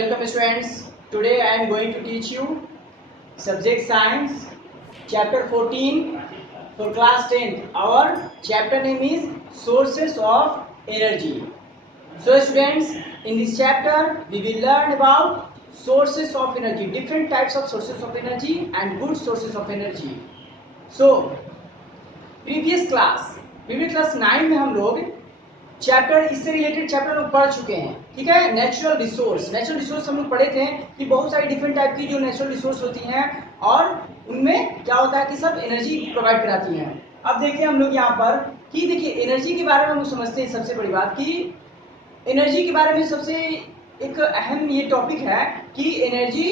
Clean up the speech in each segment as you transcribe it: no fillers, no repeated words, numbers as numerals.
welcome students. Today I am going to teach you subject science chapter 14 for class 10th. Our chapter name is sources of energy. So students, in this chapter we will learn about sources of energy, different types of sources of energy and good sources of energy. So previous class 9 में हम लोग chapter इससे related chapter लोग पढ़ चुके हैं, ठीक है। नेचुरल रिसोर्स हम लोग पढ़े थे कि बहुत सारी डिफरेंट टाइप की जो नेचुरल रिसोर्स होती हैं और उनमें क्या होता है कि सब एनर्जी प्रोवाइड कराती हैं। अब देखिए हम लोग यहाँ पर कि देखिए एनर्जी के बारे में हम लोग समझते हैं। सबसे बड़ी बात कि एनर्जी के बारे में सबसे एक अहम ये टॉपिक है कि energy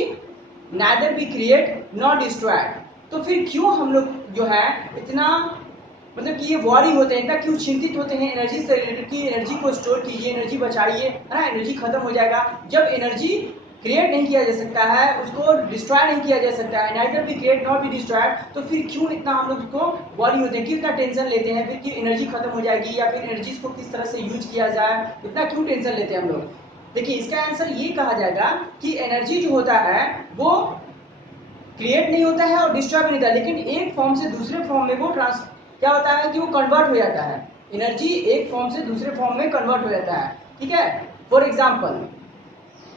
neither be create not destroyed. तो फिर क्यों हम लोग जो है इतना मतलब कि ये वॉरी होते हैं, इतना क्यों चिंतित होते हैं एनर्जी से रिलेटेड कि एनर्जी को स्टोर कीजिए, एनर्जी बचाइए, है ना, एनर्जी खत्म हो जाएगा। जब एनर्जी क्रिएट नहीं किया जा सकता है, उसको डिस्ट्रॉय नहीं किया जा सकता है, neither be create not be destroyed, तो फिर क्यों इतना हम लोग इसको वॉरी होते हैं, क्यों इतना टेंशन लेते हैं फिर कि एनर्जी खत्म हो जाएगी या फिर एनर्जी को किस तरह से यूज किया जाए, इतना क्यों टेंशन लेते हैं हम लोग। देखिए इसका आंसर ये कहा जाएगा कि एनर्जी जो होता है वो क्रिएट नहीं होता है और डिस्ट्रॉय भी नहीं होता है, लेकिन एक फॉर्म से दूसरे फॉर्म में वो क्या होता है कि वो कन्वर्ट हो जाता है। एनर्जी एक फॉर्म से दूसरे फॉर्म में कन्वर्ट हो जाता है, ठीक है। फॉर एग्जांपल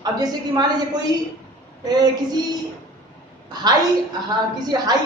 अब जैसे कि मान लीजिए कोई किसी हाई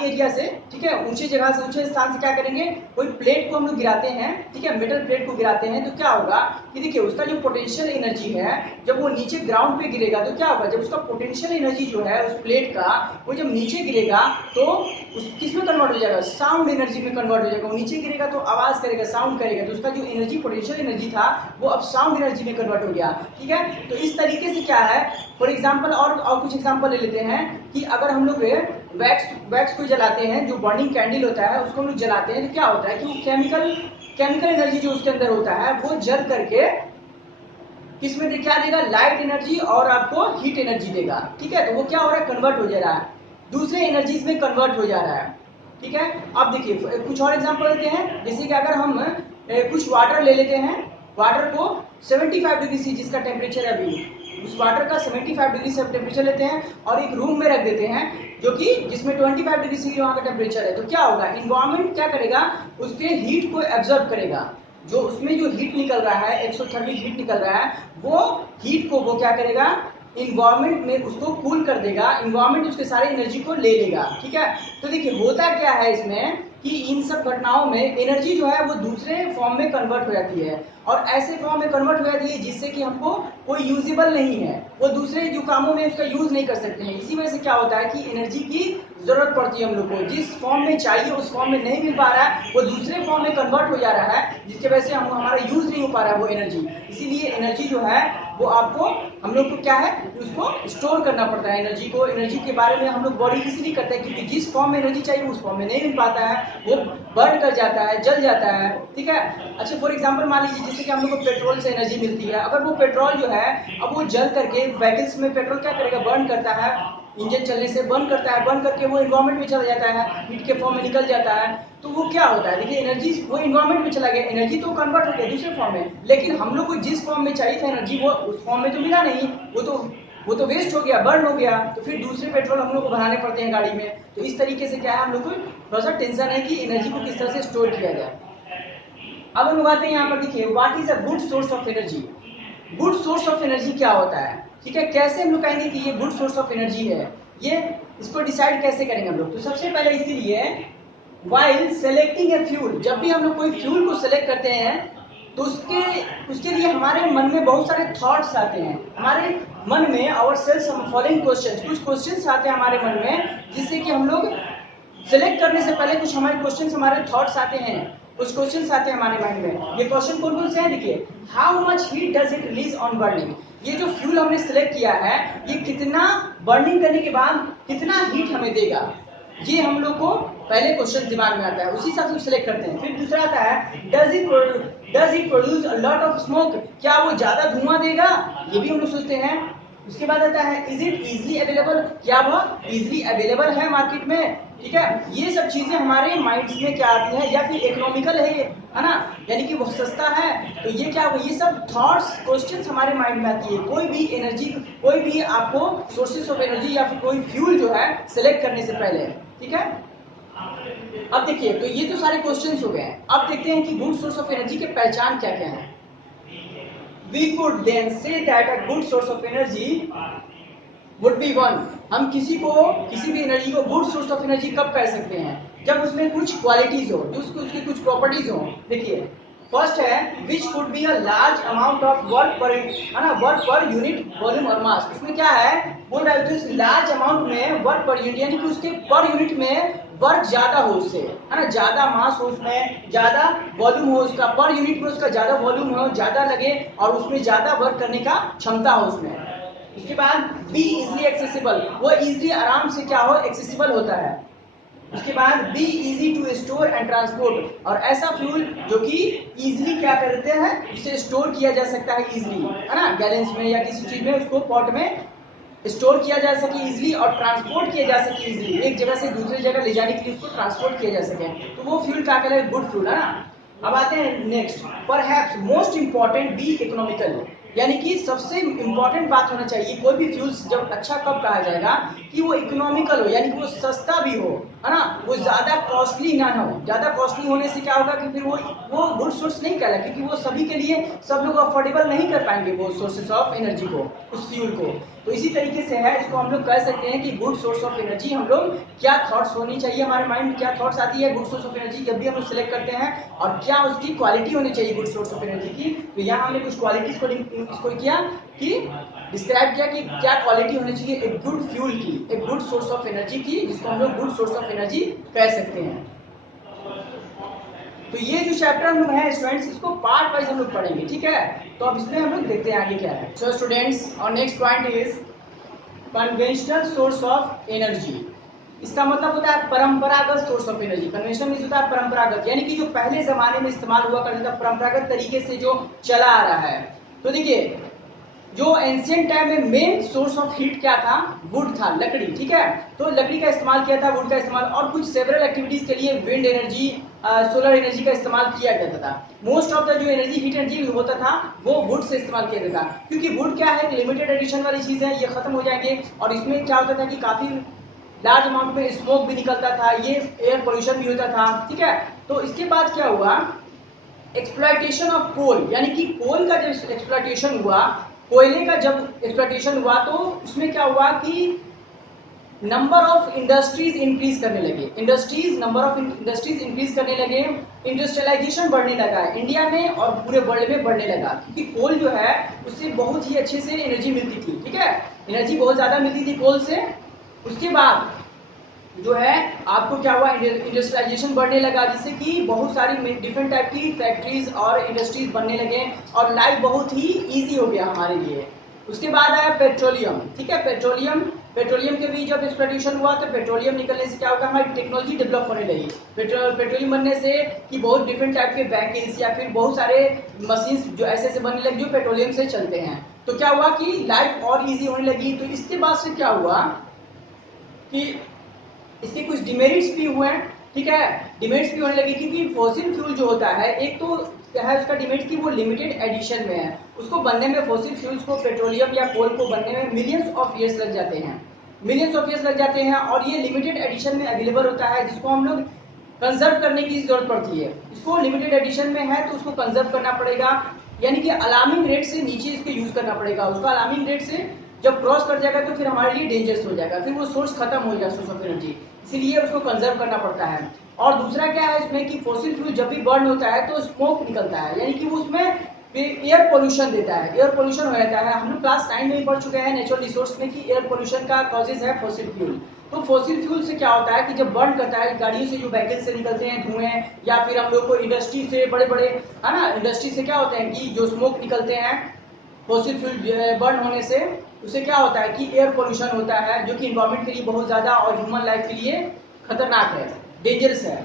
एरिया से, ठीक है, ऊंचे जगह से, ऊंचे स्थान से क्या करेंगे, कोई प्लेट को हम लोग गिराते हैं, ठीक है, मेटल प्लेट को गिराते हैं, तो क्या होगा कि देखिए उसका जो पोटेंशियल एनर्जी है जब वो नीचे ग्राउंड पे गिरेगा तो क्या होगा, जब उसका पोटेंशियल एनर्जी जो है उस प्लेट का वो जब नीचे गिरेगा तो उस किसमें कन्वर्ट हो जाएगा, साउंड एनर्जी में कन्वर्ट हो जाएगा। वो नीचे गिरेगा तो आवाज करेगा, साउंड करेगा, तो उसका जो एनर्जी पोटेंशियल एनर्जी था वो अब साउंड एनर्जी में कन्वर्ट हो गया, ठीक है। तो इस तरीके से क्या है, फॉर एग्जाम्पल और कुछ एग्जाम्पल ले लेते हैं कि अगर हम लोग वैक्स को जलाते हैं, जो बर्निंग कैंडल होता है उसको हम लोग जलाते हैं, तो क्या होता है कि वो केमिकल एनर्जी जो उसके अंदर होता है वो जल करके किसमें क्या देगा, लाइट एनर्जी और आपको हीट एनर्जी देगा, ठीक है। तो वो क्या हो रहा है, कन्वर्ट हो जा रहा है, दूसरे एनर्जीज में कन्वर्ट हो जा रहा है, ठीक है। अब देखिए कुछ और एग्जांपल लेते हैं, जैसे कि अगर हम कुछ वाटर ले लेते हैं, वाटर को 75 डिग्री सी जिसका टेम्परेचर है अभी, उस वाटर का 75 डिग्री से टेम्परेचर लेते हैं और एक रूम में रख देते हैं जो कि जिसमें 25 डिग्री से वहाँ का टेम्परेचर है, तो क्या होगा, इन्वायरमेंट क्या करेगा, उसके हीट को एब्जॉर्ब करेगा। जो उसमें जो हीट निकल रहा है, एक्सोथर्मिक हीट निकल रहा है, वो हीट को वो क्या करेगा, इन्वायरमेंट में उसको कूल कर देगा, इन्वायरमेंट उसके सारे एनर्जी को ले लेगा, ठीक है। तो देखिए होता क्या है इसमें कि इन सब घटनाओं में एनर्जी जो है वो दूसरे फॉर्म में कन्वर्ट हो जाती है और ऐसे फॉर्म में कन्वर्ट हो जाती है जिससे कि हमको कोई यूजेबल नहीं है, वो दूसरे जो कामों में उसका यूज नहीं कर सकते हैं। इसी वजह से क्या होता है कि एनर्जी की जरूरत पड़ती है हम लोग को, जिस फॉर्म में चाहिए उस फॉर्म में नहीं मिल पा रहा है, वो दूसरे फॉर्म में कन्वर्ट हो जा रहा है, जिसकी वजह से हमारा यूज नहीं हो पा रहा है वो एनर्जी। इसीलिए एनर्जी जो है वो आपको हम लोग को क्या है, उसको स्टोर करना पड़ता है। एनर्जी के बारे में हम लोग बॉडी इसलिए करते हैं क्योंकि जिस फॉर्म में एनर्जी चाहिए उस फॉर्म में नहीं मिल पाता है, वो बर्न कर जाता है, जल जाता है, ठीक है। अच्छा फॉर एग्जांपल मान लीजिए जैसे कि हम लोग को पेट्रोल से एनर्जी मिलती है, अगर वो पेट्रोल जो है अब वो जल करके व्हीकल्स में पेट्रोल क्या करेगा, बर्न करता है, इंजन चलने से बर्न करता है, बर्न करके वो इन्वायरमेंट में चला जाता है, हीट के फॉर्म में निकल जाता है, तो वो क्या होता है, देखिए एनर्जी वो इन्वायरमेंट में चला गया, एनर्जी तो कन्वर्ट हो गया दूसरे फॉर्म में, लेकिन हम लोग को जिस फॉर्म में चाहिए था एनर्जी वो उस फॉर्म में तो मिला नहीं, वो तो वेस्ट हो गया, बर्न हो गया, तो फिर दूसरे पेट्रोल हम लोग को भराने पड़ते हैं गाड़ी में। तो इस तरीके से क्या है, हम लोग को थोड़ा सा टेंशन है कि एनर्जी को किस तरह से स्टोर किया जाए। अब हम बात हैं यहाँ पर, देखिए what is a good source of energy. Good source of energy क्या होता है, ठीक है, कैसे हम लोग कहेंगे कि ये गुड सोर्स ऑफ एनर्जी है, ये इसको डिसाइड कैसे करेंगे हम लोग। तो सबसे पहले इसीलिए वाइल सेलेक्टिंग ए फ्यूल, जब भी हम लोग कोई फ्यूल को सेलेक्ट करते हैं तो उसके लिए हमारे मन में बहुत सारे थॉट्स आते हैं, हमारे मन में आवर सेल्फ फॉलोइंग क्वेश्चंस, कुछ क्वेश्चंस आते हैं हमारे मन में, जिससे कि हम लोग सेलेक्ट करने से पहले कुछ हमारे क्वेश्चंस, हमारे थॉट्स आते हैं, कुछ क्वेश्चंस आते हैं हमारे माइंड में। ये क्वेश्चन कौन कौन से हैं, देखिए, how much heat does it release on burning, ये जो फ्यूल हमने सिलेक्ट किया है ये कितना बर्निंग करने के बाद कितना हीट हमें देगा, ये हम लोग को पहले क्वेश्चन दिमाग में आता है, उसी हिसाब से सिलेक्ट करते हैं। फिर दूसरा आता है does it produce a lot of smoke, क्या वो ज्यादा धुआं देगा, ये भी हम लोग सोचते हैं। उसके बाद आता है इज इट इजिली अवेलेबल, क्या वो इजिली अवेलेबल है मार्केट में, ठीक है, ये सब चीजें हमारे माइंड में क्या आती है, या फिर इकोनॉमिकल है ना, यानी कि वो सस्ता है, तो ये क्या होगा, ये सब थॉट्स क्वेश्चंस हमारे माइंड में आती है कोई भी एनर्जी, कोई भी आपको सोर्सेस ऑफ एनर्जी या फिर कोई फ्यूल जो है सिलेक्ट करने से पहले। ठीक है, अब देखिए, तो ये तो सारे क्वेश्चंस हो गए। अब देखते हैं कि गुड सोर्स ऑफ एनर्जी के पहचान क्या क्या है। We could then say that a good source of energy would be one, हम किसी भी एनर्जी को गुड सोर्स ऑफ एनर्जी कब कह सकते हैं, जब उसमें कुछ क्वालिटीज हो, जो उसकी कुछ प्रॉपर्टीज हो। देखिए, फर्स्ट है which could be a large amount of work पर, है ना, वर्क पर यूनिट वॉल्यूम और मास। इसमें क्या है, बोल रहा है तो लार्ज अमाउंट में वर्क पर यूनिट, यानी कि उसके पर यूनिट में वर्क ज्यादा हो उससे, है ना, ज्यादा मास हो उसमें, ज्यादा वॉल्यूम हो उसका, पर यूनिट में उसका ज्यादा वॉल्यूम हो, ज्यादा लगे और उसमें ज्यादा वर्क करने का क्षमता हो उसमें। उसके बाद बी इजिली एक्सेसिबल, वो इजिली आराम से क्या हो, एक्सेसिबल होता है। उसके बाद be easy to store and transport, और ऐसा फ्यूल जो कि इजिली क्या करते हैं, उसे स्टोर किया जा सकता है इजिली, है ना, गैलेंस में या किसी चीज में उसको पॉट में स्टोर किया जा सके इजिली, और ट्रांसपोर्ट किया जा सके इजिली, एक जगह से दूसरी जगह ले जाने के लिए उसको ट्रांसपोर्ट किया जा सके, तो वो फ्यूल क्या कहलाए, गुड फ्यूल, है ना। अब आते हैं next, perhaps most important be economical, यानी कि सबसे इंपॉर्टेंट बात होना चाहिए कोई भी फ्यूल्स जब अच्छा कब कहा जाएगा, कि वो इकोनॉमिकल हो, यानी कि वो सस्ता भी हो, है ना, वो ज्यादा कॉस्टली ना हो। ज्यादा कॉस्टली होने से क्या होगा कि फिर वो गुड सोर्स नहीं कहला, क्योंकि वो सभी के लिए, सब लोग अफोर्डेबल नहीं कर पाएंगे वो सोर्सेस ऑफ एनर्जी को, उस फ्यूल को। तो इसी तरीके से है, इसको हम लोग कह सकते हैं कि गुड सोर्स ऑफ एनर्जी, हम लोग क्या थॉट्स होनी चाहिए, हमारे माइंड में क्या थॉट्स आती है गुड सोर्स ऑफ एनर्जी जब भी हम लोग सिलेक्ट करते हैं, और क्या उसकी क्वालिटी होनी चाहिए गुड सोर्स ऑफ एनर्जी की। तो यहाँ हमने कुछ क्वालिटीज को इसको किया कि डिस्क्राइब किया कि क्या क्वालिटी होनी चाहिए एक गुड फ्यूल की, एक गुड सोर्स ऑफ एनर्जी की, जिसको हम लोग गुड सोर्स ऑफ एनर्जी कह सकते हैं। तो ये जो चैप्टर हम लोग है स्टूडेंट्स, इसको पार्ट वाइज हम लोग पढ़ेंगे, ठीक है। तो अब इसमें हम लोग देखते हैं आगे क्या है। सो स्टूडेंट्स, और next point is conventional source of energy. इसका मतलब होता है परंपरागत source of energy. Conventional means होता है परंपरागत, यानी कि जो पहले जमाने में इस्तेमाल हुआ करता था, परंपरागत तरीके से जो चला आ रहा है। तो देखिए, जो एंशियंट टाइम में मेन सोर्स ऑफ हीट क्या था, वुड था, लकड़ी, ठीक है। तो लकड़ी का इस्तेमाल किया था, वुड का इस्तेमाल, और कुछ सेवरल एक्टिविटीज के लिए विंड एनर्जी, सोलर एनर्जी का इस्तेमाल किया जाता था। मोस्ट ऑफ द जो एनर्जी, हीट एनर्जी होता था, वो वुड से इस्तेमाल किया जाता था, क्योंकि वुड क्या है, लिमिटेड एडिशन वाली चीज है, ये खत्म हो जाएंगे, और इसमें क्या होता था कि काफी लार्ज अमाउंट में स्मोक भी निकलता था, ये एयर पोल्यूशन भी होता था, ठीक है। तो इसके बाद क्या हुआ, एक्सप्लॉयटेशन ऑफ कोल, यानी कि कोल का जब एक्सप्लॉयटेशन हुआ, कोयले का जब एक्सप्लॉयटेशन हुआ, तो उसमें क्या हुआ कि नंबर ऑफ इंडस्ट्रीज इंक्रीज करने लगे, नंबर ऑफ इंडस्ट्रीज इंक्रीज करने लगे, इंडस्ट्रियलाइजेशन बढ़ने लगा है इंडिया में और पूरे वर्ल्ड में बढ़ने लगा, क्योंकि कोल जो है उससे बहुत ही अच्छे से एनर्जी मिलती थी, ठीक है, एनर्जी बहुत ज्यादा मिलती थी कोल से। उसके बाद जो है आपको क्या हुआ, इंडस्ट्रियलाइजेशन बढ़ने लगा, जिससे कि बहुत सारी डिफरेंट टाइप की फैक्ट्रीज और इंडस्ट्रीज बनने लगे, और लाइफ बहुत ही इजी हो गया हमारे लिए। उसके बाद आया पेट्रोलियम, ठीक है, पेट्रोलियम के भी जब एक्सप्लोरेशन हुआ, तो पेट्रोलियम निकलने से क्या होगा, हमारी टेक्नोलॉजी डेवलप होने लगी। पेट्रोलियम बनने से कि बहुत डिफरेंट टाइप के व्हीकल्स या फिर बहुत सारे मशीन्स जो ऐसे ऐसे बनने लगे जो पेट्रोलियम से चलते हैं। तो क्या हुआ कि लाइफ और इजी होने लगी। तो इसके बाद से क्या हुआ कि इसके कुछ डिमेरिट्स भी हुए हैं, ठीक है, डिमेरिट्स भी होने लगे, क्योंकि फॉसिल फ्यूल जो होता है, एक तो क्या है उसका डिमेरिट कि वो लिमिटेड एडिशन में है, उसको बनने में, फॉसिल फ्यूल्स को, पेट्रोलियम या कोल को बनने में मिलियंस ऑफ ईयर्स लग जाते हैं, मिलियंस ऑफ ईयर्स लग जाते हैं, और ये लिमिटेड एडिशन में अवेलेबल होता है, जिसको हम लोग कंजर्व करने की जरूरत पड़ती है। इसको लिमिटेड एडिशन में है तो उसको कंजर्व करना पड़ेगा, यानी कि अलार्मिंग रेट से नीचे इसको यूज करना पड़ेगा। उसका अलार्मिंग रेट से जब क्रॉस कर जाएगा तो फिर हमारे लिए डेंजरस हो जाएगा, फिर वो सोर्स खत्म हो जाएगा, सोर्स ऑफ एनर्जी, इसीलिए उसको कंजर्व करना पड़ता है। और दूसरा क्या है इसमें कि फॉसिल फ्यूल जब भी बर्न होता है तो स्मोक निकलता है, यानी कि वो उसमें एयर पोल्यूशन देता है, एयर पोल्यूशन हो जाता है। हम लोग क्लास 9 में ही पढ़ चुके हैं नेचुरल रिसोर्स में कि एयर पोल्यूशन का कॉजेज है फॉसिल फ्यूल। तो फॉसिल फ्यूल से क्या होता है कि जब बर्न करता है, गाड़ियों से जो व्हीकल से निकलते हैं धुएं, या फिर हम लोग को इंडस्ट्री से बड़े बड़े, है ना, इंडस्ट्री से क्या होते हैं कि जो स्मोक निकलते हैं फॉसिल फ्यूल बर्न होने से, उससे क्या होता है कि एयर पोल्यूशन होता है, जो कि इन्वायरमेंट के लिए बहुत ज्यादा और ह्यूमन लाइफ के लिए खतरनाक है, डेंजरस है।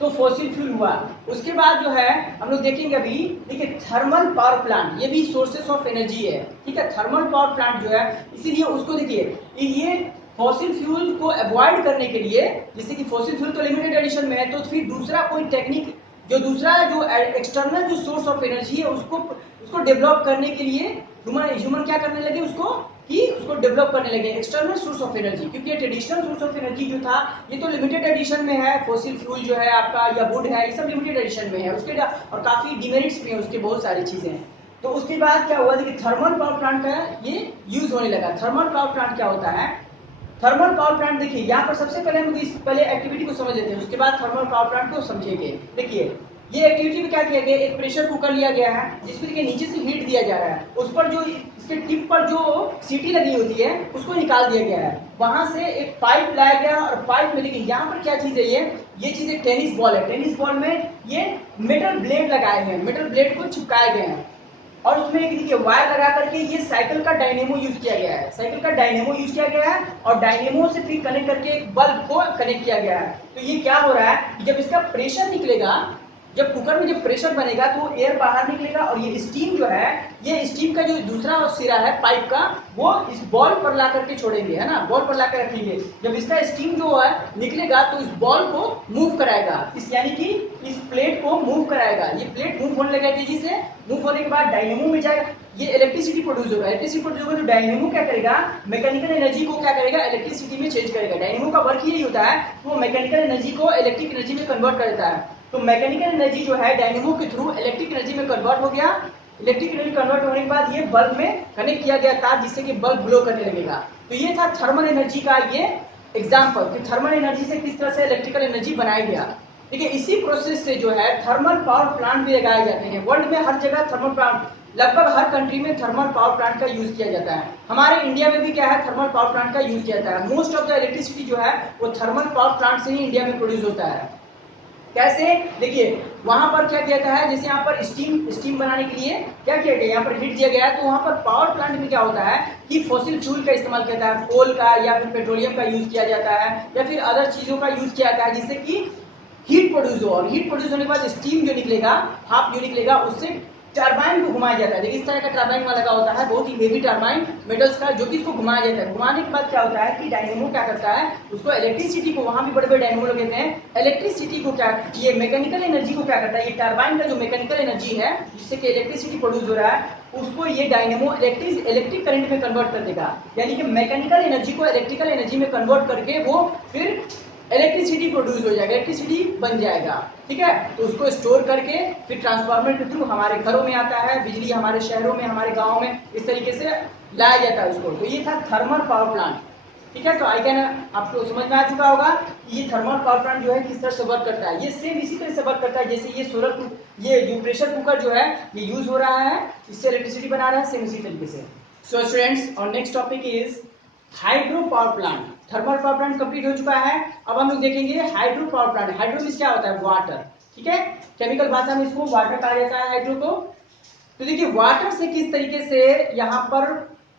तो फॉसिल फ्यूल हुआ। उसके बाद जो है हम लोग देखेंगे अभी, देखिए थर्मल पावर प्लांट, ये भी सोर्सेस ऑफ एनर्जी है, ठीक है, थर्मल पावर प्लांट जो है, इसीलिए उसको देखिए, ये फॉसिल फ्यूल को अवॉइड करने के लिए, जैसे कि फॉसिल फ्यूल तो लिमिटेड एडिशन में है, तो फिर दूसरा कोई टेक्निक जो एक्सटर्नल जो सोर्स ऑफ एनर्जी है उसको डेवलप करने के लिए ह्यूमन क्या करने लगे उसको डेवलप करने लगे एक्सटर्नल सोर्स ऑफ एनर्जी, क्योंकि ये ट्रेडिशनल सोर्स ऑफ एनर्जी जो था ये तो लिमिटेड एडिशन में है, फॉसिल फ्यूल जो है आपका या वुड है, ये सब लिमिटेड एडिशन में है, उसके और काफी डिमेरिट्स भी है उसके, बहुत सारी चीजें हैं। तो उसके बाद क्या हुआ, देखिए थर्मल पावर प्लांट का ये यूज होने लगा। थर्मल पावर प्लांट क्या होता है, थर्मल पावर प्लांट देखिए यहाँ पर सबसे पहले हम इस पहले एक्टिविटी को समझ लेते हैं, उसके बाद थर्मल पावर प्लांट को समझेंगे। देखिए ये एक्टिविटी में क्या किया गया, एक प्रेशर कुकर लिया गया है जिसमें देखिए नीचे से हीट दिया जा रहा है, उस पर जो इसके टिप पर जो सीटी लगी होती है उसको निकाल दिया गया है, वहां से एक पाइप लाया गया और पाइप में देखिए यहाँ पर क्या चीज है, ये चीज एक टेनिस बॉल है, टेनिस बॉल में ये मेटल ब्लेड लगाए गए हैं, मेटल ब्लेड को चिपकाए गए हैं और उसमें एक देखिए वायर लगा करके ये साइकिल का डायनेमो यूज किया गया है, साइकिल का डायनेमो यूज किया गया है और डायनेमो से फिर कनेक्ट करके एक बल्ब को कनेक्ट किया गया है। तो ये क्या हो रहा है कि जब इसका प्रेशर निकलेगा, जब कुकर में जब प्रेशर बनेगा तो एयर बाहर निकलेगा और ये स्टीम जो है, ये स्टीम का जो दूसरा सिरा है पाइप का, वो इस बॉल पर ला करके छोड़ेंगे, है ना, बॉल पर ला कर रखेंगे। जब इसका स्टीम जो है निकलेगा तो इस बॉल को मूव कराएगा, इस यानी कि इस प्लेट को मूव कराएगा, ये प्लेट मूव होने लगेगा तेजी से, मूव होने के बाद डायनेमो में जाएगा, ये इलेक्ट्रिसिटी प्रोड्यूस होगा, इलेक्ट्रिसिटी प्रोड्यूस होगा तो डायनेमो क्या करेगा, मैकेनिकल एनर्जी को क्या करेगा, इलेक्ट्रिसिटी में चेंज करेगा। डायनेमो का वर्क यही होता है, वो मैकेनिकल एनर्जी को इलेक्ट्रिक एनर्जी में कन्वर्ट कर देता है। तो मैकेनिकल एनर्जी जो है डायनेमो के थ्रू इलेक्ट्रिक एनर्जी में कन्वर्ट हो गया, इलेक्ट्रिक एनर्जी कन्वर्ट होने के बाद ये बल्ब में कनेक्ट किया गया तार, जिससे कि बल्ब ग्लो करने लगेगा। तो ये था थर्मल एनर्जी का ये एग्जांपल कि थर्मल एनर्जी से किस तरह से इलेक्ट्रिकल एनर्जी बनाया गया। देखिए इसी प्रोसेस से जो है थर्मल पावर प्लांट भी लगाए जाते हैं, वर्ल्ड में हर जगह थर्मल प्लांट, लगभग हर कंट्री में थर्मल पावर प्लांट का यूज किया जाता है। हमारे इंडिया में भी क्या है, थर्मल पावर प्लांट का यूज किया जाता है। मोस्ट ऑफ द इलेक्ट्रिसिटी जो है वो थर्मल पावर प्लांट से ही इंडिया में प्रोड्यूस होता है। कैसे, देखिए वहां पर क्या किया जाता है, जैसे यहाँ पर स्टीम बनाने के लिए क्या किया गया, यहाँ पर हीट दिया गया है, तो वहां पर पावर प्लांट में क्या होता है कि फॉसिल फ्यूल का इस्तेमाल किया जाता है, कोल का या फिर पेट्रोलियम का यूज किया जाता है या फिर अदर चीजों का यूज किया जाता है, जिससे कि हीट प्रोड्यूस हो, और हीट प्रोड्यूस होने के बाद स्टीम जो निकलेगा, हाफ जो निकलेगा, उससे टरबाइन को घुमाया जाता है। देखिए इस तरह का टरबाइन वहां लगा होता है, बहुत ही हेवी टरबाइन मेटल्स का, जो कि इसको घुमाया जाता है। घुमाने के बाद क्या होता है कि डायनेमो क्या करता है, उसको इलेक्ट्रिसिटी को, वहां भी बड़े बड़े डायनेमो लगे हैं, इलेक्ट्रिसिटी को क्या, ये मैकेनिकल एनर्जी को क्या करता है, ये टरबाइन का जो मैकेनिकल एनर्जी है जिससे कि इलेक्ट्रिसिटी प्रोड्यूस हो रहा है, उसको ये डायनेमो इलेक्ट्रिक करंट में कन्वर्ट कर देगा, यानी कि मैकेनिकल एनर्जी को इलेक्ट्रिकल एनर्जी में कन्वर्ट करके वो फिर इलेक्ट्रिसिटी प्रोड्यूस हो जाएगा, इलेक्ट्रिसिटी बन जाएगा, ठीक है। तो उसको स्टोर करके फिर ट्रांसफार्मर के थ्रू हमारे घरों में आता है, बिजली हमारे शहरों में, हमारे गाँव में, इस तरीके से लाया जाता है उसको। तो ये था थर्मल पावर प्लांट, ठीक है। तो आई कैन, आपको समझ में आ चुका होगा कि ये थर्मल पावर प्लांट जो है किस तरह से वर्क करता है। ये सेम इसी तरह से वर्क करता है जैसे ये जो प्रेशर कुकर जो है ये यूज हो रहा है, इससे इलेक्ट्रिसिटी बना रहा है, सेम इसी तरीके से। सो स्टूडेंट्स, और next topic is hydro power plant. Thermal power plant complete हो चुका है, अब हम लोग देखेंगे hydro power plant. Hydro means क्या होता है, वाटर, ठीक है, केमिकल भाषा में इसको वाटर कहा जाता है, हाइड्रो को। तो देखिए वाटर से किस तरीके से यहाँ पर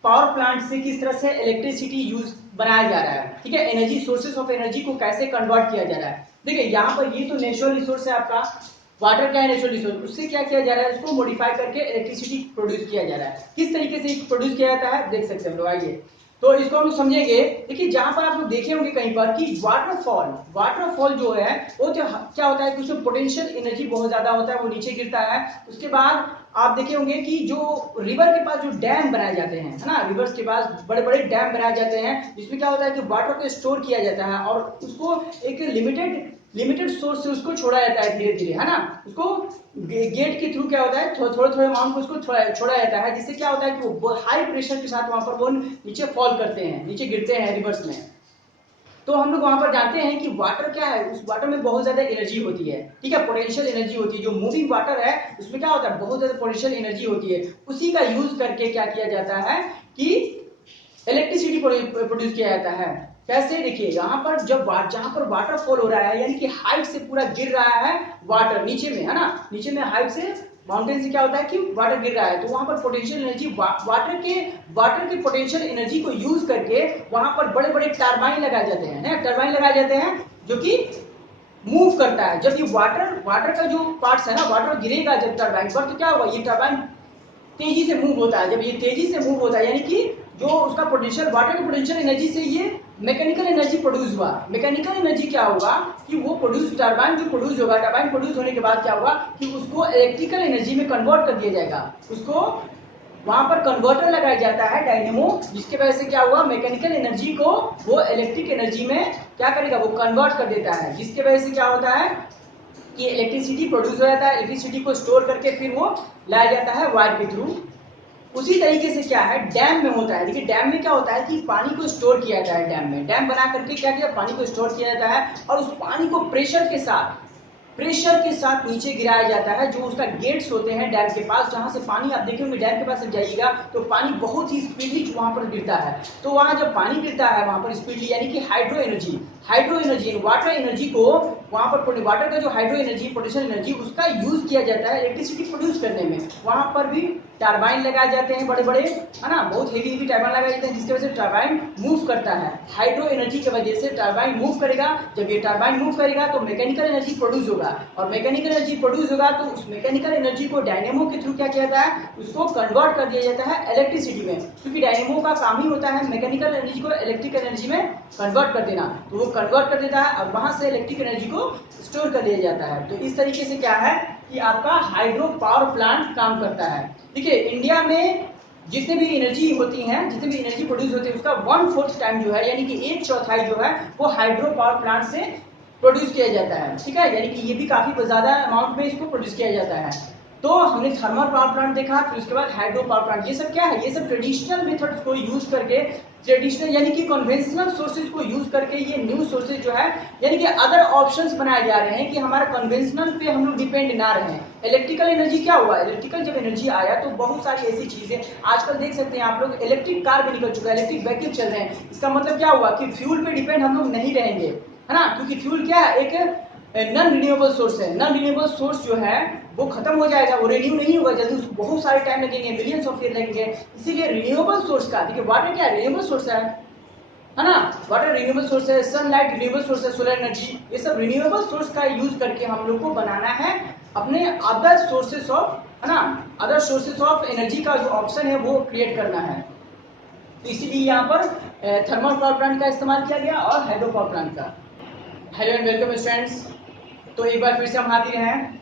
पावर प्लांट से किस तरह से इलेक्ट्रिसिटी यूज बनाया जा रहा है, ठीक है, एनर्जी सोर्सेस ऑफ एनर्जी को कैसे कन्वर्ट किया जा रहा है। देखिए यहाँ पर ये तो नेचुरल रिसोर्स है आपका, वाटर का है नेचुरल रिसोर्स, उससे क्या किया जा रहा है, उसको मॉडिफाई करके इलेक्ट्रिसिटी प्रोड्यूस किया जा रहा है। किस तरीके से प्रोड्यूस किया जाता है देख सकते हैं हम लोग, आइए तो इसको हम लोग समझेंगे। देखिए जहां पर आप लोग देखे होंगे कहीं पर कि वाटरफॉल जो है वो क्या होता है कि उसमें पोटेंशियल एनर्जी बहुत ज्यादा होता है, वो नीचे गिरता है। उसके बाद आप देखे होंगे कि जो रिवर के पास जो डैम बनाए जाते हैं, है ना, रिवर्स के पास बड़े बड़े डैम बनाए जाते हैं, जिसमें क्या होता है कि वाटर को स्टोर किया जाता है और उसको एक लिमिटेड सोर्स से उसको छोड़ा जाता है धीरे धीरे, है ना, उसको गेट के थ्रू क्या होता है थोड़े थोड़े अमाउंट को उसको छोड़ा जाता है, जिससे क्या होता है कि वो हाई प्रेशर के साथ वहां पर वो नीचे फॉल करते हैं, नीचे गिरते हैं रिवर्स में। तो हम लोग वहां पर जानते हैं कि वाटर क्या है, उस वाटर में बहुत ज्यादा एनर्जी होती है, ठीक है, पोटेंशियल एनर्जी होती है। जो मूविंग वाटर है उसमें क्या होता है, बहुत ज्यादा पोटेंशियल एनर्जी होती है, उसी का यूज करके क्या किया जाता है कि इलेक्ट्रिसिटी प्रोड्यूस किया जाता है। कैसे, देखिए यहाँ पर जहां पर वाटर फॉल हो रहा है, यानी कि हाइट से पूरा गिर रहा है वाटर नीचे में, है ना, नीचे में हाइट से, माउंटेन से क्या होता है कि वाटर गिर रहा है, तो वहां पर पोटेंशियल एनर्जी वाटर के पोटेंशियल एनर्जी को यूज करके वहां पर बड़े बड़े टरबाइन लगाए जाते हैं, टरबाइन लगाए जाते हैं जो कि मूव करता है। जब ये वाटर का जो पार्ट्स है ना, वाटर गिरेगा जब टरबाइन पर, तो क्या होगा, ये टरबाइन तेजी से मूव होता है। जब ये तेजी से मूव होता है यानी कि जो उसका पोटेंशियल, वाटर के पोटेंशियल एनर्जी से ये मैकेनिकल एनर्जी प्रोड्यूस हुआ। मैकेनिकल एनर्जी क्या होगा कि वो प्रोड्यूस टरबाइन जो प्रोड्यूस होगा, टरबाइन प्रोड्यूस होने के बाद क्या होगा कि उसको इलेक्ट्रिकल एनर्जी में कन्वर्ट कर दिया जाएगा। उसको वहां पर कन्वर्टर लगाया जाता है डायनेमो, जिसके वजह से क्या हुआ मैकेनिकल एनर्जी को वो इलेक्ट्रिक एनर्जी में क्या करेगा, वो कन्वर्ट कर देता है, जिसके वजह से क्या होता है कि इलेक्ट्रिसिटी प्रोड्यूस हो जाता है। इलेक्ट्रिसिटी को स्टोर करके फिर वो लाया जाता है वायर के थ्रू। उसी तरीके से क्या है डैम में होता है। देखिए डैम में क्या होता है कि पानी को स्टोर किया जाता है। डैम में डैम बना करके क्या किया, पानी को स्टोर किया जाता है और उस पानी को प्रेशर के साथ नीचे गिराया जाता है। जो उसका गेट्स होते हैं डैम के पास, जहां से पानी आप देखेंगे डैम के पास जब जाइएगा तो पानी बहुत ही स्पीडली वहां पर गिरता है। तो वहां जब पानी गिरता है वहां पर स्पीडली, यानी कि हाइड्रो एनर्जी वाटर एनर्जी को वहां पर, वाटर का जो हाइड्रो एनर्जी पोटेंशियल एनर्जी उसका यूज किया जाता है इलेक्ट्रिसिटी प्रोड्यूस करने में। वहां पर भी टरबाइन लगाए जाते हैं बड़े बड़े, है ना, बहुत हेवी टरबाइन लगाए जाते हैं, जिसकी वजह से टरबाइन मूव करता है। हाइड्रो एनर्जी की वजह से टरबाइन मूव करेगा। जब ये टरबाइन मूव करेगा तो मैकेनिकल एनर्जी प्रोड्यूस होगा, और मैकेनिकल एनर्जी प्रोड्यूस होगा तो उस मैकेनिकल एनर्जी को डायनेमो के थ्रू क्या किया जाता है, उसको कन्वर्ट कर दिया जाता है इलेक्ट्रिसिटी में। क्योंकि डायनेमो का काम ही होता है मैकेनिकल एनर्जी को इलेक्ट्रिकल एनर्जी में कन्वर्ट कर देना। तो वो कन्वर्ट कर देता है और वहां से इलेक्ट्रिक एनर्जी को स्टोर कर दिया जाता है। तो इस तरीके से क्या है कि आपका हाइड्रो पावर प्लांट काम करता है। देखिए इंडिया में जितने भी एनर्जी होती हैं, जितने भी एनर्जी प्रोड्यूस होती है उसका 1/4 टाइम जो है, यानी कि 1/4 जो है वो हाइड्रो पावर प्लांट से प्रोड्यूस किया जाता है। ठीक है, यानी कि ये भी काफी ज्यादा अमाउंट में इसको प्रोड्यूस किया जाता है। तो हमने थर्मल पावर प्लांट देखा, फिर उसके बाद हाइड्रो पावर प्लांट। ये सब क्या है, ये सब ट्रेडिशनल मेथड्स को यूज करके, ट्रेडिशनल यानी कि कन्वेंशनल सोर्सेज को यूज करके ये न्यू सोर्सेज जो है, यानी कि अदर ऑप्शंस बनाए जा रहे हैं कि हमारा कन्वेंशनल पे हम लोग डिपेंड ना रहे। इलेक्ट्रिकल एनर्जी क्या हुआ, इलेक्ट्रिकल जब एनर्जी आया तो बहुत सारी ऐसी चीजें आजकल देख सकते हैं आप लोग, इलेक्ट्रिक कार भी निकल चुका है, इलेक्ट्रिक व्हीकल चल रहे हैं। इसका मतलब क्या हुआ कि फ्यूल पे डिपेंड हम लोग नहीं रहेंगे, है ना, क्योंकि फ्यूल क्या है, एक नॉन रिन्यूएबल सोर्स है। नॉन रिन्यूएबल सोर्स जो है वो खत्म हो जाएगा, वो रिन्यू नहीं होगा जल्दी, उसको बहुत सारे टाइम लगेंगे, मिलियंस ऑफ ईयर लगेंगे। इसीलिए रिन्यूएबल सोर्स का, देखिए वाटर क्या है, रिन्यूएबल सोर्स है ना, वाटर रिन्यूएबल सोर्स है, सनलाइट रिन्यूएबल सोर्स है, सोलर एनर्जी, ये सब रिन्यूएबल सोर्स का यूज करके हम लोग को बनाना है अपने अदर सोर्सेस ऑफ, है ना, अदर सोर्सेस ऑफ एनर्जी का जो ऑप्शन है वो क्रिएट करना है। तो इसीलिए यहाँ पर थर्मल पावर प्लांट का इस्तेमाल किया गया और हाइड्रो पावर प्लांट का। Hello and welcome students. तो एक बार फिर से हम हाजिर हैं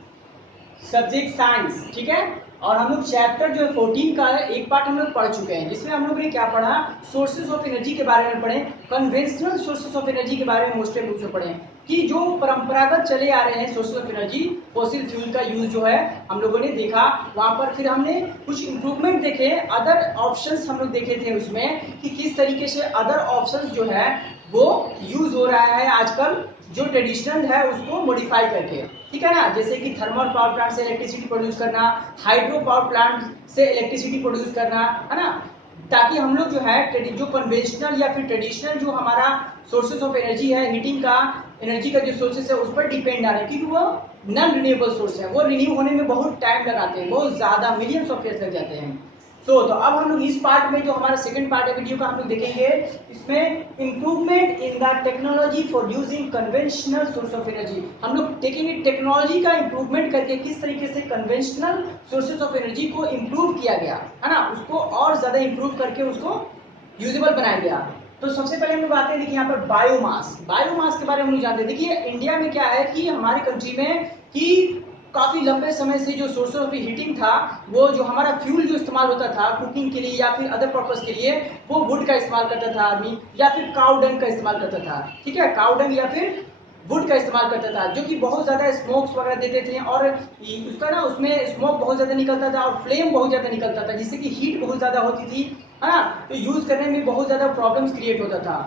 सब्जेक्ट साइंस, ठीक है, और हम लोग चैप्टर जो 14 का है एक पार्ट हम लोग पढ़ चुके हैं, जिसमें हम लोग ने क्या पढ़ा, सोर्सेज ऑफ एनर्जी के बारे में पढ़े, कन्वेंशनल सोर्सेज ऑफ एनर्जी के बारे में मोस्ट रूप से पढ़े कि जो परंपरागत चले आ रहे हैं sources of energy, fossil fuel का यूज जो है हम लोगों ने देखा वहां पर। फिर हमने कुछ इंप्रूवमेंट देखे, अदर ऑप्शंस हम लोग देखे थे उसमें कि किस तरीके से अदर ऑप्शंस जो है वो यूज हो रहा है आजकल, जो ट्रेडिशनल है उसको मॉडिफाई करके, ठीक है ना, जैसे कि थर्मल पावर प्लांट से इलेक्ट्रिसिटी प्रोड्यूस करना, हाइड्रो पावर प्लांट से इलेक्ट्रिसिटी प्रोड्यूस करना, है ना, ताकि हम लोग जो है जो कन्वेंशनल या फिर ट्रेडिशनल जो हमारा सोर्सेज ऑफ एनर्जी है, हीटिंग का एनर्जी का जो सोर्सेज है उस पर डिपेंड ना रहे, क्योंकि वो नॉन रिन्यूएबल सोर्स है, वो रिन्यू होने में बहुत टाइम लगाते हैं, बहुत ज्यादा मिलियंस ऑफ ईयर्स लग जाते हैं। तो अब हम लोग इस पार्ट में जो हमारा सेकंड पार्ट है वीडियो का हम लोग देखेंगे, इसमें improvement in the technology for using conventional source of energy. हम लोग देखेंगे टेक्नोलॉजी का इंप्रूवमेंट करके किस तरीके से कन्वेंशनल सोर्सेज ऑफ एनर्जी को इंप्रूव किया गया, है ना, उसको और ज्यादा इंप्रूव करके उसको यूजेबल बनाया गया। तो सबसे पहले हम लोग आते हैं, देखिए यहाँ पर बायोमास के बारे में हम लोग जानते हैं। देखिए इंडिया में क्या है कि हमारी कंट्री में कि काफी लंबे समय से जो सोर्स ऑफ हीटिंग था, वो जो हमारा फ्यूल जो इस्तेमाल होता था कुकिंग के लिए या फिर अदर पर्पस के लिए, वो वुड का इस्तेमाल करता था आदमी, या फिर काउ डंग का इस्तेमाल करता था, ठीक है, काउ डंग या फिर वुड का इस्तेमाल करता था, जो कि बहुत ज्यादा स्मोक्स वगैरह देते थे और उसका ना उसमें स्मोक बहुत ज्यादा निकलता था और फ्लेम बहुत ज्यादा निकलता था, जिससे कि हीट बहुत ज्यादा होती थी, है ना, तो यूज करने में बहुत ज्यादा प्रॉब्लम्स क्रिएट होता था।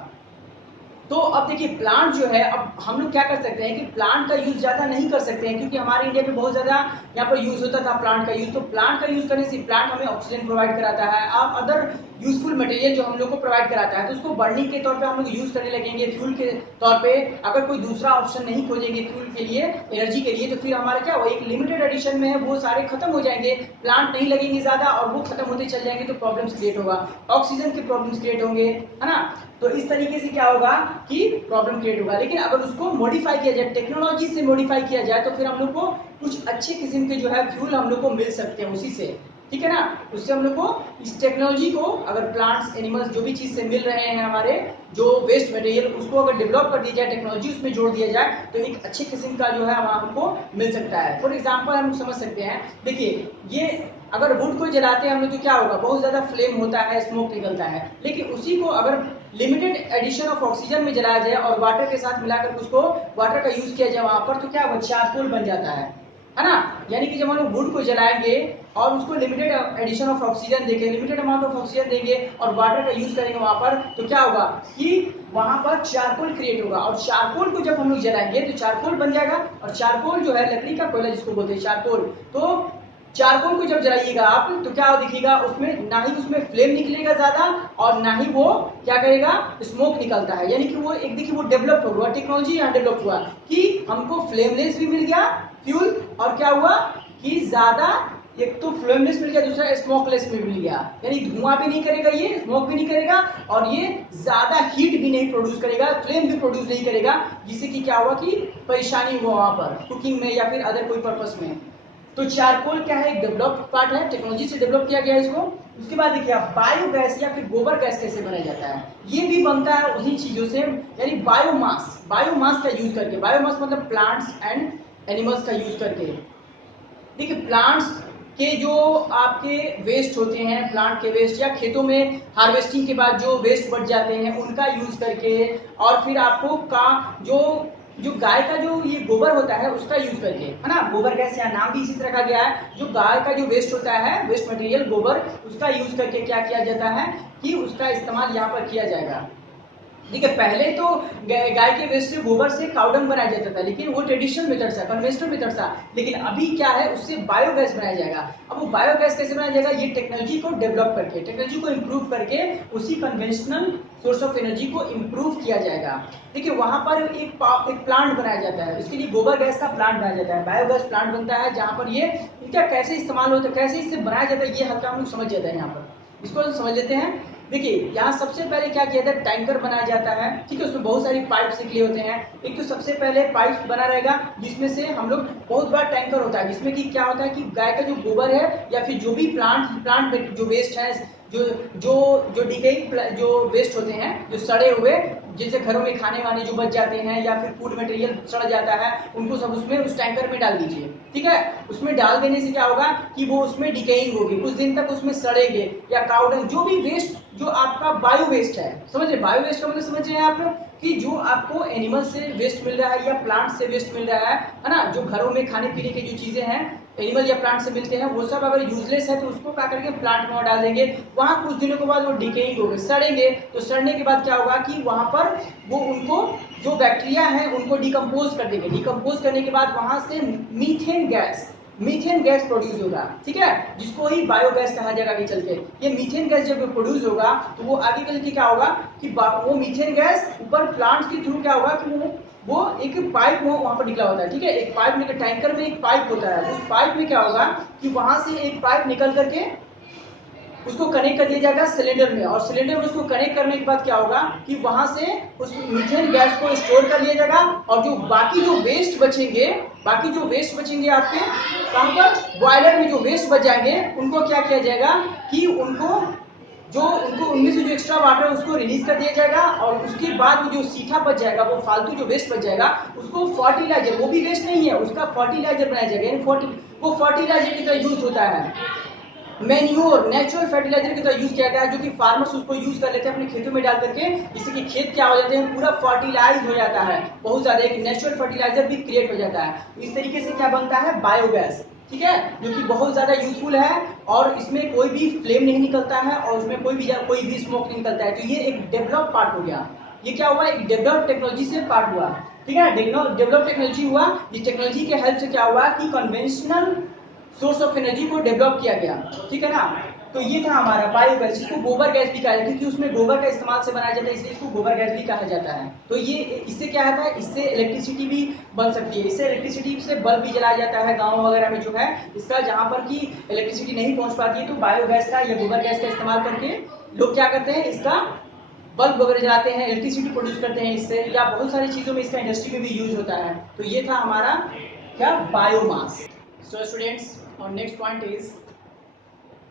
तो अब देखिए प्लांट जो है, अब हम लोग क्या कर सकते हैं कि प्लांट का यूज ज्यादा नहीं कर सकते हैं, क्योंकि हमारे इंडिया में बहुत ज्यादा यहाँ पर यूज होता था प्लांट का यूज। तो प्लांट का यूज करने से प्लांट हमें ऑक्सीजन प्रोवाइड कराता है, अब अदर यूजफुल मटेरियल जो हम लोग को प्रोवाइड कराता है, तो उसको बर्निंग के तौर पे हम लोग यूज करने लगेंगे फ्यूल के तौर पे। अगर कोई दूसरा ऑप्शन नहीं खोजेंगे फ्यूल के लिए, एनर्जी के लिए, तो फिर हमारा क्या होगा, एक लिमिटेड एडिशन में है वो सारे खत्म हो जाएंगे, प्लांट नहीं लगेंगे ज्यादा और वो खत्म होते चल जाएंगे, तो प्रॉब्लम्स क्रिएट होगा, ऑक्सीजन के प्रॉब्लम्स क्रिएट होंगे, है ना। तो इस तरीके से क्या होगा कि प्रॉब्लम क्रिएट होगा। लेकिन अगर उसको मॉडिफाई किया जाए, टेक्नोलॉजी से मॉडिफाई किया जाए, तो फिर हम लोग को कुछ अच्छे किस्म के जो है फ्यूल हम लोग को मिल सकते हैं उसी से। ठीक है ना। उससे हम लोग को इस टेक्नोलॉजी को अगर प्लांट्स एनिमल्स जो भी चीज से मिल रहे हैं हमारे जो वेस्ट मटेरियल, उसको अगर डेवलप कर दिया जाए, टेक्नोलॉजी उसमें जोड़ दिया जाए, तो एक अच्छे किस्म का जो है हमको मिल सकता है। फॉर एग्जाम्पल हम समझ सकते हैं, देखिए ये अगर वुड को जलाते हैं हम लोग तो क्या होगा, बहुत ज्यादा फ्लेम होता है, स्मोक निकलता है। लेकिन उसी को अगर लिमिटेड एडिशन ऑफ ऑक्सीजन में जलाया जाए और वाटर के साथ मिलाकर उसको वाटर का यूज किया जाए वहां पर, तो क्या होगा, चारकोल बन जाता है ना। यानी कि जब हम लोग वुड को जलाएंगे और उसको लिमिटेड एडिशन ऑफ ऑक्सीजन देंगे, लिमिटेड अमाउंट ऑफ ऑक्सीजन देंगे और वाटर का यूज करेंगे वहां पर, तो क्या होगा कि वहां पर चारकोल क्रिएट होगा। और चारकोल को जब हम लोग जलाएंगे तो चारकोल बन जाएगा। और चारकोल जो है लकड़ी का कोयला जिसको बोलते हैं चारकोल, तो चारकोल को जब जलाइएगा आप तो क्या दिखेगा, उसमें ना ही उसमें फ्लेम निकलेगा ज्यादा और ना ही वो क्या करेगा, स्मोक निकलता है। यानी कि वो एक देखिए वो डेवलप हुआ, टेक्नोलॉजी यहाँ डेवलप हुआ कि हमको फ्लेमलेस भी मिल गया फ्यूल, और क्या हुआ कि ज्यादा एक तो फ्लेमलेस मिल गया, दूसरा स्मोकलेस भी मिल गया। यानी धुआं भी नहीं करेगा, ये स्मोक भी नहीं करेगा और ये ज्यादा हीट भी नहीं प्रोड्यूस करेगा, फ्लेम भी प्रोड्यूस नहीं करेगा, जिससे कि क्या हुआ कि परेशानी हुआ वहां पर कुकिंग में या फिर अदर कोई पर्पस में। तो चारकोल क्या है, एक डेवलप्ड पार्ट है, टेक्नोलॉजी से डेवलप किया गया है इसको। उसके बाद देखिए आप बायोगैस या फिर गोबर गैस कैसे बनाया जाता है, ये भी बनता है उन्हीं चीजों से, यानी बायोमास, बायोमास का यूज करके। बायोमास मतलब प्लांट्स एंड एनिमल्स का यूज करके। देखिए प्लांट्स के जो आपके वेस्ट होते हैं, प्लांट के वेस्ट या खेतों में हार्वेस्टिंग के बाद जो वेस्ट बच जाते हैं उनका यूज करके, और फिर आपको का जो जो गाय का जो ये गोबर होता है उसका यूज करके, है ना, गोबर गैस या नाम भी इसी तरह का गया है। जो गाय का जो वेस्ट होता है, वेस्ट मटेरियल गोबर, उसका यूज करके क्या किया जाता है कि उसका इस्तेमाल यहाँ पर किया जाएगा। देखिए पहले तो गाय के वेस्ट से गोबर से काउडंग बनाया जाता था, लेकिन वो ट्रेडिशनल मेथड था, कन्वेंशनल मेथड था। लेकिन अभी क्या है, उससे बायोगैस बनाया जाएगा। अब वो बायोगैस कैसे बनाया जाएगा, ये टेक्नोलॉजी को डेवलप करके, टेक्नोलॉजी को इम्प्रूव करके उसी कन्वेंशनल सोर्स ऑफ एनर्जी को इम्प्रूव किया जाएगा। देखिए वहां पर एक प्लांट बनाया जाता है, इसके लिए गोबर गैस का प्लांट बनाया जाता है, बायोगैस प्लांट बनता है, जहां पर ये इनका कैसे इस्तेमाल होता है, कैसे इससे बनाया जाता है, ये हल्का हम लोग समझ जाता है। यहाँ पर इसको हम समझ लेते हैं। देखिए यहाँ सबसे पहले क्या किया जाता है, टैंकर बनाया जाता है, ठीक है, उसमें बहुत सारी पाइप निकले होते हैं। एक तो सबसे पहले पाइप बना रहेगा जिसमें से हम लोग, बहुत बड़ा टैंकर होता है जिसमें कि क्या होता है कि गाय का जो गोबर है या फिर जो भी प्लांट में जो वेस्ट है, जो जो जो डिकेइंग जो वेस्ट होते हैं, जो सड़े हुए, जैसे घरों में खाने वाने जो बच जाते हैं या फिर फूड मटेरियल सड़ जाता है, उनको सब उसमें उस टैंकर में डाल दीजिए। ठीक है, उसमें डाल देने से क्या होगा कि वो उसमें डिकेइंग होगी, कुछ दिन तक उसमें सड़ेंगे, या काउडंग जो भी वेस्ट जो आपका बायो वेस्ट है, समझ रहे, बायो वेस्ट का मतलब समझ रहे हैं आप कि जो आपको एनिमल से वेस्ट मिल रहा है या प्लांट से वेस्ट मिल रहा है ना, जो घरों में खाने पीने की जो चीजें हैं एनिमल या प्लांट से मिलते हैं, वो सब अगर यूजलेस है तो उसको क्या करके प्लांट में डाल देंगे। वहां कुछ दिनों के बाद वो डिकेइंग होंगे, सड़ेंगे, तो सड़ने के बाद क्या होगा कि वहां पर वो उनको जो बैक्टीरिया है उनको डिकम्पोज कर देंगे। डिकम्पोज करने के बाद वहां से मीथेन गैस प्रोड्यूस होगा, ठीक है, जिसको ही बायोगैस कहा जाएगा आगे चल के। ये मीथेन गैस जब प्रोड्यूस होगा तो वो आगे चल के क्या होगा कि वो मीथेन गैस ऊपर प्लांट के थ्रू क्या होगा कि वो एक पाइप वहां पर निकला होता है, ठीक है, एक पाइप निकल, टैंकर में एक पाइप होता है, उस पाइप में क्या होगा कि वहां से एक पाइप निकल करके उसको कनेक्ट कर दिया जाएगा सिलेंडर में, और सिलेंडर में उसको कनेक्ट करने के बाद क्या होगा कि वहां से उस मीथेन गैस को स्टोर कर लिया जाएगा, और जो बाकी जो वेस्ट बचेंगे आपके कहां पर, बॉयलर में जो वेस्ट बच जाएंगे उनको क्या किया जाएगा कि उनको उनमें से जो एक्स्ट्रा वाटर है उसको रिलीज कर दिया जाएगा, और उसके बाद वो जो सीठा बच जाएगा, वो फालतू जो वेस्ट बच जाएगा उसको फर्टिलाइजर, वो भी वेस्ट नहीं है, उसका फर्टिलाइजर बनाया जाएगा। यानी वो फर्टिलाइजर की तरह यूज होता है, मैन्योर, नेचुरल फर्टिलाइजर की तरह यूज किया गया है, जो कि फार्मर्स उसको यूज कर लेते हैं अपने खेतों में डाल करके, जिससे कि खेत क्या हो जाते हैं, पूरा फर्टिलाइज हो जाता है, बहुत ज्यादा एक नेचुरल फर्टिलाइजर भी क्रिएट हो जाता है। इस तरीके से क्या बनता है, बायोगैस, ठीक है, जो कि बहुत ज्यादा यूजफुल है, और इसमें कोई भी फ्लेम नहीं निकलता है और उसमें कोई भी स्मोक नहीं निकलता है। तो ये एक डेवलप पार्ट हो गया, ये क्या हुआ, एक डेवलप टेक्नोलॉजी से पार्ट हुआ, ठीक है, डेवलप टेक्नोलॉजी हुआ। इस टेक्नोलॉजी के हेल्प से क्या हुआ कि कन्वेंशनल सोर्स ऑफ एनर्जी को डेवलप किया गया, ठीक है ना। तो ये था हमारा बायोगैस, इसको गोबर गैस भी कहा जाता है, क्योंकि उसमें गोबर का इस्तेमाल से बनाया जाता है, इसलिए इसको गोबर गैस भी कहा जाता है। तो ये इससे क्या होता है, इससे इलेक्ट्रिसिटी भी बन सकती है, इससे इलेक्ट्रिसिटी से बल्ब भी जलाया जाता है गाँव वगैरह में जो है, इसका जहाँ पर की इलेक्ट्रिसिटी नहीं पहुंच पाती है तो बायोगैस का या गोबर गैस का इस्तेमाल करके लोग क्या करते हैं, इसका बल्ब वगैरह जलाते हैं, इलेक्ट्रिसिटी प्रोड्यूस करते हैं इससे, या बहुत सारी चीजों में इसका इंडस्ट्री में भी यूज होता है। तो ये था हमारा क्या, biomass. So students, our next point is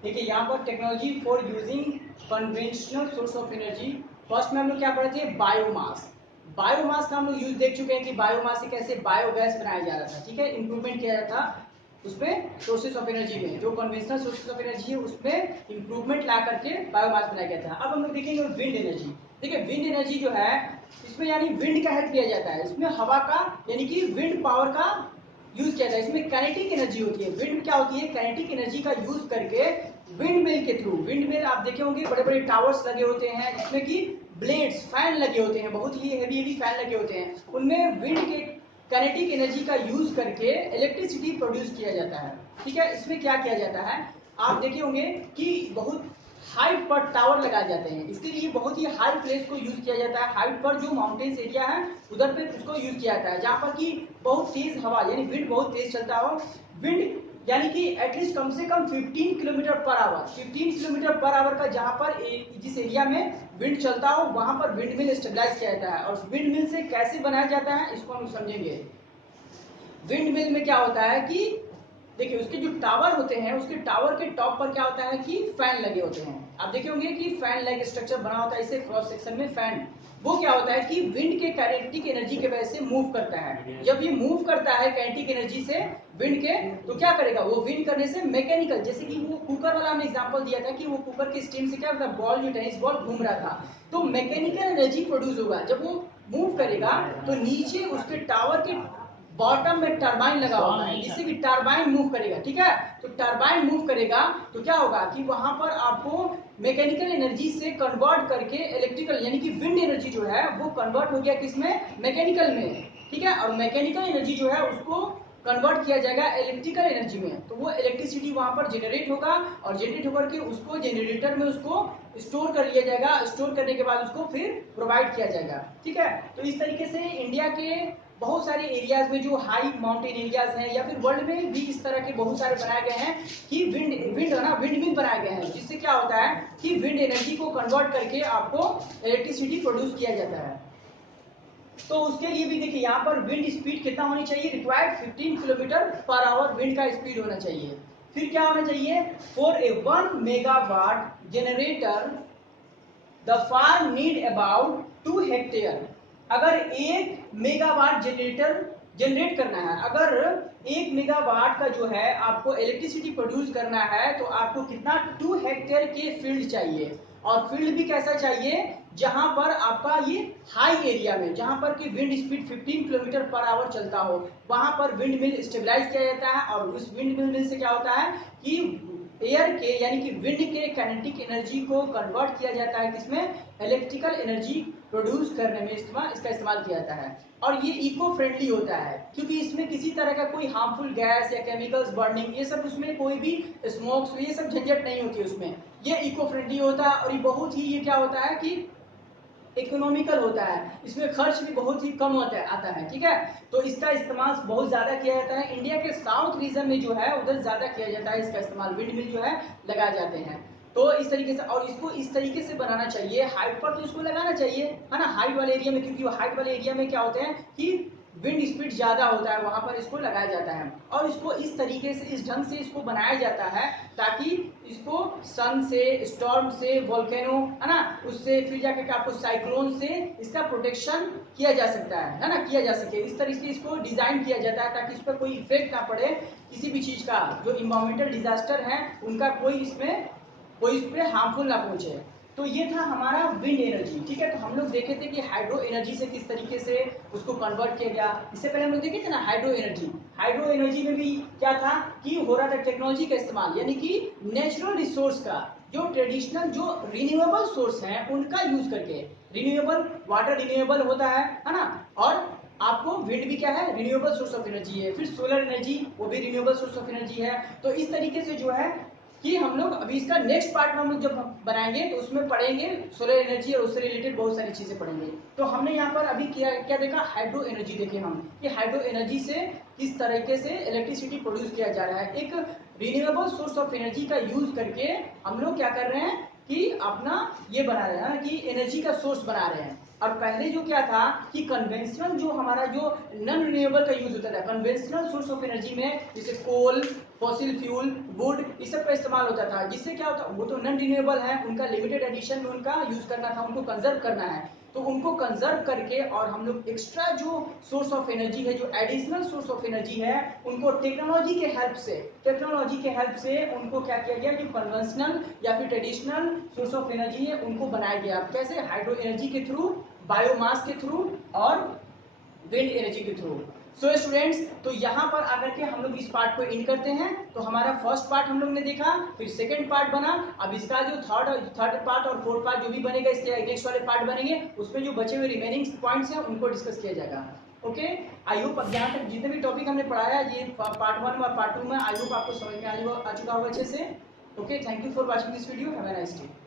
देखिए यहाँ पर technology for using conventional source of energy. First में हम लोग क्या पढ़े थे, बायोमास। बायोमास का हम लोग यूज देख चुके हैं कि बायोमास से कैसे बायोगैस बनाया जा रहा था, ठीक है, इंप्रूवमेंट किया जाता था उसमें सोर्सेस ऑफ एनर्जी में, जो कन्वेंशनल सोर्सेस ऑफ एनर्जी है उसमें इंप्रूवमेंट ला करके बायोमास बनाया गया था। अब हम लोग देखेंगे विंड एनर्जी। देखिए विंड एनर्जी जो है इसमें यानी विंड का हेल्प किया जाता है, इसमें हवा का यानी कि विंड पावर का यूज किया जाता है। इसमें काइनेटिक एनर्जी होती है। विंड क्या होती है, काइनेटिक एनर्जी का यूज करके विंड मिल के थ्रू, विंड मिल आप देखे होंगे बड़े बड़े टावर्स लगे होते हैं जिसमें कि ब्लेड्स फैन लगे होते हैं, बहुत ही हेवी हेवी फैन लगे होते हैं, उनमें विंड के काइनेटिक एनर्जी का यूज करके इलेक्ट्रिसिटी प्रोड्यूस किया जाता है। ठीक है, इसमें क्या किया जाता है, आप देखे होंगे कि बहुत हाइट पर टावर लगाए जाते हैं, इसके लिए बहुत ही हाई प्लेस को यूज किया जाता है। हाइट पर जो माउंटेन्स एरिया है उधर पे उसको यूज किया जाता है, जहाँ पर कि बहुत तेज हवा यानी विंड बहुत तेज चलता हो। विंड यानी कि एटलीस्ट कम से कम 15 kilometre per our, 15 kilometre per our का जहाँ पर जिस एरिया में विंड चलता हो वहां पर विंड मिल स्टेबलाइज किया जाता है। और विंड मिल से कैसे बनाया जाता है इसको हम समझेंगे। विंड मिल में क्या होता है कि देखिए उसके जो टावर होते हैं उसके टावर के टॉप पर क्या होता है कि फैन लगे होते हैं। आप देखे होंगे कि फैन लाइक स्ट्रक्चर बना होता है, इसे क्रॉस सेक्शन में फैन, वो क्या होता है कि विंड के काइनेटिक एनर्जी के वजह से मूव करता है। जब ये मूव करता है काइनेटिक एनर्जी से विंड के, तो क्या करेगा, वो विंड करने से मैकेनिकल, जैसे कि वो कुकर वाला हमने एग्जांपल दिया था कि वो कुकर के स्टीम से क्या होता है, बॉल जो टेनिस बॉल घूम रहा था, तो मैकेनिकल एनर्जी प्रोड्यूस होगा। जब वो मूव करेगा तो नीचे उसके टावर के बॉटम में टरबाइन लगा होता है जिससे कि टरबाइन मूव करेगा। ठीक है, तो टरबाइन मूव करेगा तो क्या होगा कि वहां पर आपको मैकेनिकल एनर्जी से कन्वर्ट करके इलेक्ट्रिकल यानी कि विंड एनर्जी जो है वो कन्वर्ट हो गया किसमें, मैकेनिकल में। ठीक है, और मैकेनिकल एनर्जी जो है उसको कन्वर्ट किया जाएगा इलेक्ट्रिकल एनर्जी में, तो वो इलेक्ट्रिसिटी वहां पर जनरेट होगा और जनरेट होकर के उसको जनरेटर में उसको स्टोर कर लिया जाएगा। स्टोर करने के बाद उसको फिर प्रोवाइड किया जाएगा। ठीक है, तो इस तरीके से इंडिया के बहुत सारे एरियाज में जो हाई माउंटेन एरियाज हैं या फिर वर्ल्ड में भी इस तरह के बहुत सारे बनाए गए हैं कि विंड विंड है ना, विंड मिल बनाए गए हैं, जिससे क्या होता है कि विंड एनर्जी को कन्वर्ट करके आपको इलेक्ट्रिसिटी प्रोड्यूस किया जाता है। तो उसके लिए भी देखिए यहाँ पर विंड स्पीड कितना होनी चाहिए, required 15 kilometre per hour wind का स्पीड होना चाहिए। फिर क्या होना चाहिए, for a 1 megawatt generator the farm need about 2 hectare. अगर 1 मेगावाट जनरेटर जनरेट करना है, अगर 1 मेगावाट का जो है आपको इलेक्ट्रिसिटी प्रोड्यूस करना है तो आपको कितना, 2 हेक्टेयर के फील्ड चाहिए। और फील्ड भी कैसा चाहिए, जहां पर आपका ये हाई एरिया में, जहां पर कि wind speed 15 kilometre per our चलता हो, वहां पर विंड मिल स्टेबलाइज किया जाता है। और उस विंड मिल से क्या होता है कि एयर के यानी कि विंड के काइनेटिक एनर्जी को कन्वर्ट किया जाता है किसमें, इलेक्ट्रिकल एनर्जी प्रोड्यूस करने में इसका इस्तेमाल किया जाता है। और ये इको फ्रेंडली होता है क्योंकि इसमें किसी तरह का कोई हार्मफुल गैस या केमिकल्स बर्निंग ये सब, उसमें कोई भी स्मोक्स ये सब झंझट नहीं होती उसमें, ये इको फ्रेंडली होता है। और ये बहुत ही ये क्या होता है कि इकोनॉमिकल होता है, इसमें खर्च भी बहुत ही कम आता है। ठीक है, तो इसका इस्तेमाल बहुत ज्यादा किया जाता है इंडिया के साउथ रीजन में जो है उधर ज्यादा किया जाता है इसका इस्तेमाल, विंड मिल जो है लगाए जाते हैं। तो इस तरीके से, और इसको इस तरीके से बनाना चाहिए, हाइट पर तो इसको लगाना चाहिए है ना, हाइट वाले एरिया में, क्योंकि हाइट वाले एरिया में क्या होते हैं कि विंड स्पीड ज्यादा होता है, वहां पर इसको लगाया जाता है। और इसको इस तरीके से इस ढंग से इसको बनाया जाता है ताकि इसको सन से, स्टॉर्म से, वोल्केनो है ना, उससे फिर जाके आपको साइक्लोन से इसका प्रोटेक्शन किया जा सकता है ना, किया जा सके। इस तरीके से इसको डिजाइन किया जाता है ताकि इस पर कोई इफेक्ट ना पड़े किसी भी चीज का, जो इन्वायरमेंटल डिजास्टर है उनका कोई इसमें कोई इस पे हार्मफुल ना पहुंचे। तो ये था हमारा विंड एनर्जी। ठीक है, तो हम लोग देखे थे कि हाइड्रो एनर्जी से किस तरीके से उसको कन्वर्ट किया गया। इससे पहले हम लोग देखे थे ना हाइड्रो एनर्जी। हाइड्रो एनर्जी में भी क्या था कि हो रहा था टेक्नोलॉजी का इस्तेमाल, यानी कि नेचुरल रिसोर्स का, जो ट्रेडिशनल जो रिन्यूएबल सोर्स हैं उनका यूज करके, रिन्यूएबल वाटर रिन्यूएबल होता है ना, और आपको विंड भी क्या है, रिन्यूएबल सोर्स ऑफ एनर्जी है। फिर सोलर एनर्जी, वो भी रिन्यूएबल सोर्स ऑफ एनर्जी है। तो इस तरीके से जो है कि हम लोग अभी इसका नेक्स्ट पार्ट में हम लोग जब बनाएंगे तो उसमें पढ़ेंगे सोलर एनर्जी और उससे रिलेटेड बहुत सारी चीजें पढ़ेंगे। तो हमने यहाँ पर अभी क्या क्या देखा, हाइड्रो एनर्जी देखे हम कि हाइड्रो एनर्जी से किस तरीके से इलेक्ट्रिसिटी प्रोड्यूस किया जा रहा है। एक रिन्यूएबल सोर्स ऑफ एनर्जी का यूज करके हम लोग क्या कर रहे हैं कि अपना ये बना रहे हैं कि एनर्जी का सोर्स बना रहे हैं। और पहले जो क्या था कि कन्वेंशनल जो हमारा जो नॉन रिन्यूएबल का यूज होता था, कन्वेंशनल सोर्स ऑफ एनर्जी में जैसे कोल, फॉसिल फ्यूल, वुड, इस सब का इस्तेमाल होता था, जिससे क्या होता, वो तो नॉन रिन्यूएबल है, उनका लिमिटेड एडिशन में उनका यूज करना था, उनको कंजर्व करना है। तो उनको कंजर्व करके और हम लोग एक्स्ट्रा जो सोर्स ऑफ एनर्जी है, जो एडिशनल सोर्स ऑफ एनर्जी है, उनको टेक्नोलॉजी के हेल्प से उनको क्या किया गया, जो कन्वेंशनल या फिर ट्रेडिशनल सोर्स ऑफ एनर्जी है उनको बनाया गया। कैसे? हाइड्रो एनर्जी के थ्रू, बायोमास के थ्रू और विंड एनर्जी के थ्रू। सो स्टूडेंट्स, तो यहाँ पर आकर के हम लोग इस पार्ट को इन करते हैं। तो हमारा फर्स्ट पार्ट हम लोग ने देखा, फिर सेकंड पार्ट बना, अब इसका जो थर्ड पार्ट और फोर्थ पार्ट जो भी बनेगा, इसके नेक्स्ट वाले पार्ट बनेंगे, उसमें जो बचे हुए रिमेनिंग पॉइंट्स हैं उनको डिस्कस किया जाएगा। ओके, आई होप अब यहाँ तक जितने भी टॉपिक हमने पढ़ाया, ये पार्ट 1 और पार्ट 2 में, आई होप आपको समझ में आ चुका होगा अच्छे से। Okay, thank you for watching this video, have a nice day.